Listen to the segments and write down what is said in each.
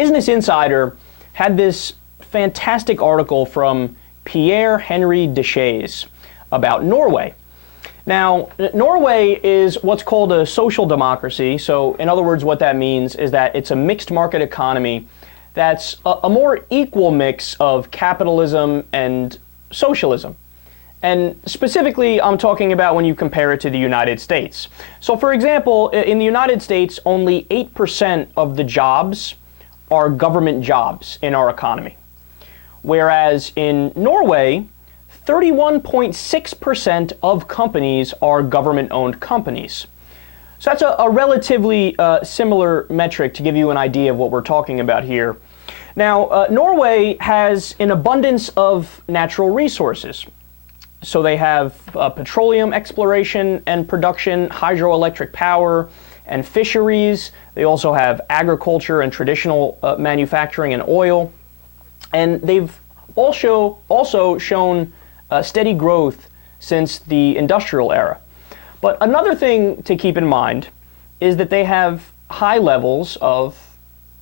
Business Insider had this fantastic article from Pierre-Henri Deschamps about Norway. Now, Norway is what's called a social democracy. So, in other words, what that means is that it's a mixed market economy that's a more equal mix of capitalism and socialism. And specifically, I'm talking about when you compare it to the United States. So, for example, in the United States, only 8% of the jobs are government jobs in our economy. Whereas in Norway, 31.6% of companies are government-owned companies. So that's a relatively similar metric to give you an idea of what we're talking about here. Now, Norway has an abundance of natural resources. So they have petroleum exploration and production, hydroelectric power, and fisheries. They also have agriculture and traditional manufacturing and oil. And they've also shown steady growth since the industrial era. But another thing to keep in mind is that they have high levels of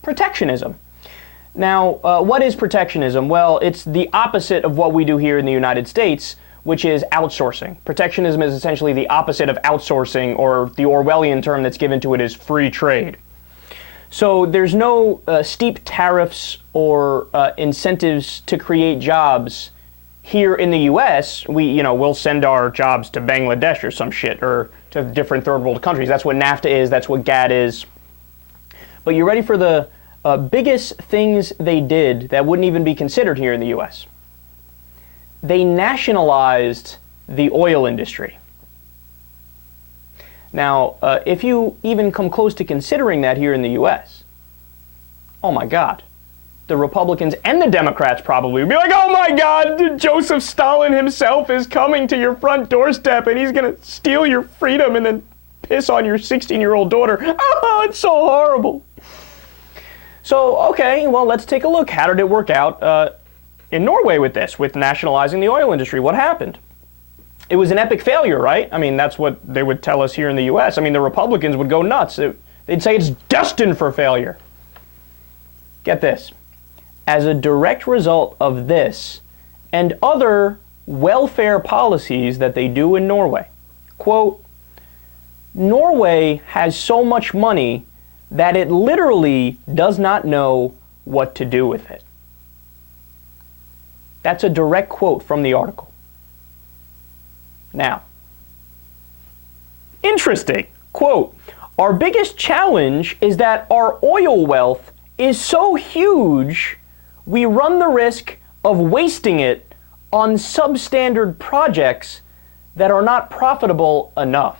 protectionism. Now, what is protectionism? Well, it's the opposite of what we do here in the United States, which is outsourcing. Protectionism is essentially the opposite of outsourcing, or the Orwellian term that's given to it is free trade. So there's no steep tariffs or incentives to create jobs here in the U.S. We'll send our jobs to Bangladesh or some shit, or to different third world countries. That's what NAFTA is. That's what GATT is. But you ready for the biggest things they did that wouldn't even be considered here in the U.S.? They nationalized the oil industry. Now, if you even come close to considering that here in the U.S., oh my God, the Republicans and the Democrats probably would be like, oh my God, Joseph Stalin himself is coming to your front doorstep and he's going to steal your freedom and then piss on your 16-year-old daughter. Oh, it's so horrible. So, okay, well, let's take a look. How did it work out in Norway with this, with nationalizing the oil industry? What happened? It was an epic failure, right? I mean, that's what they would tell us here in the U.S. I mean, the Republicans would go nuts. They'd say it's destined for failure. Get this. As a direct result of this and other welfare policies that they do in Norway, quote, Norway has so much money that it literally does not know what to do with it. That's a direct quote from the article. Now, interesting, quote, our biggest challenge is that our oil wealth is so huge, we run the risk of wasting it on substandard projects that are not profitable enough.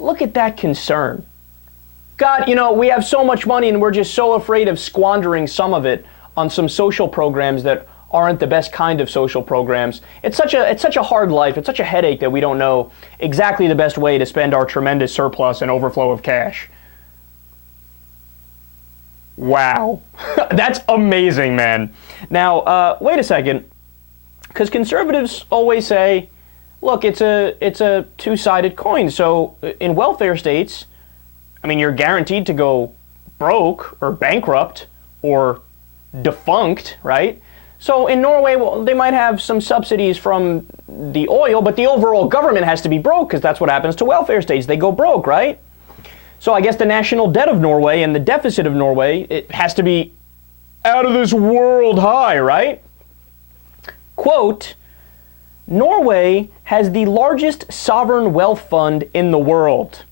Look at that concern. God, we have so much money and we're just so afraid of squandering some of it on some social programs that aren't the best kind of social programs. It's such a hard life. It's such a headache that we don't know exactly the best way to spend our tremendous surplus and overflow of cash. Wow. That's amazing, man. Now, wait a second, because conservatives always say, look, it's a two-sided coin. So in welfare states, I mean, you're guaranteed to go broke or bankrupt or defunct, right? So in Norway, well, they might have some subsidies from the oil, but the overall government has to be broke, because that's what happens to welfare states. They go broke, right? So I guess the national debt of Norway and the deficit of Norway, it has to be out of this world high, right? Quote, Norway has the largest sovereign wealth fund in the world,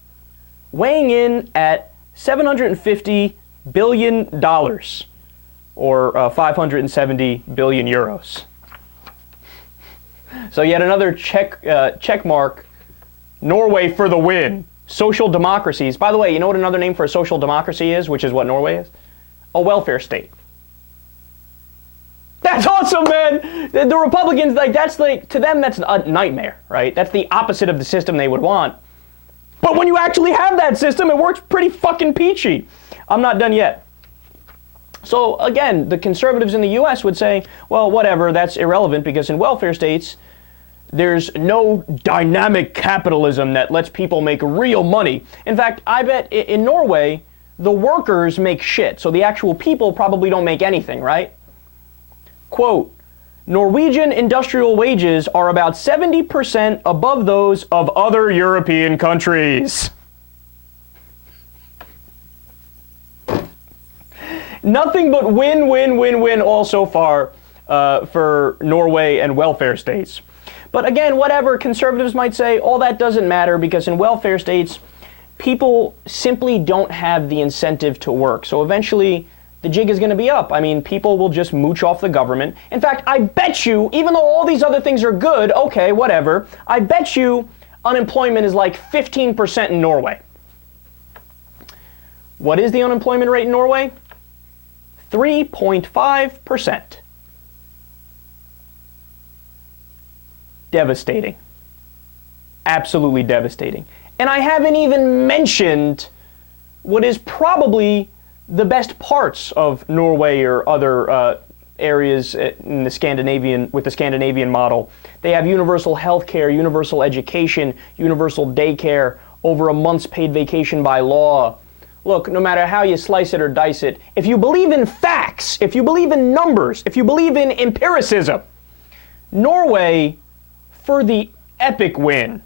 weighing in at $750 billion, or 570 billion euros. So yet another check mark. Norway for the win. Social democracies. By the way, you know what another name for a social democracy is, which is what Norway is? A welfare state. That's awesome, man! The Republicans, to them, that's a nightmare, right? That's the opposite of the system they would want. But when you actually have that system, it works pretty fucking peachy. I'm not done yet. So again, the conservatives in the U.S. would say, well, whatever, that's irrelevant, because in welfare states, there's no dynamic capitalism that lets people make real money. In fact, I bet in Norway, the workers make shit. So the actual people probably don't make anything, right? Quote, Norwegian industrial wages are about 70% above those of other European countries. Nothing but win, win, win, win all so far for Norway and welfare states. But again, whatever conservatives might say, all that doesn't matter because in welfare states, people simply don't have the incentive to work. So eventually, the jig is going to be up. I mean, people will just mooch off the government. In fact, I bet you, even though all these other things are good, okay, whatever, I bet you unemployment is like 15% in Norway. What is the unemployment rate in Norway? 3.5%. Devastating. Absolutely devastating. And I haven't even mentioned what is probably the best parts of Norway or other areas in the Scandinavian, with the Scandinavian model. They have universal health care, universal education, universal daycare, over a month's paid vacation by law. Look, no matter how you slice it or dice it, if you believe in facts, if you believe in numbers, if you believe in empiricism, Norway for the epic win.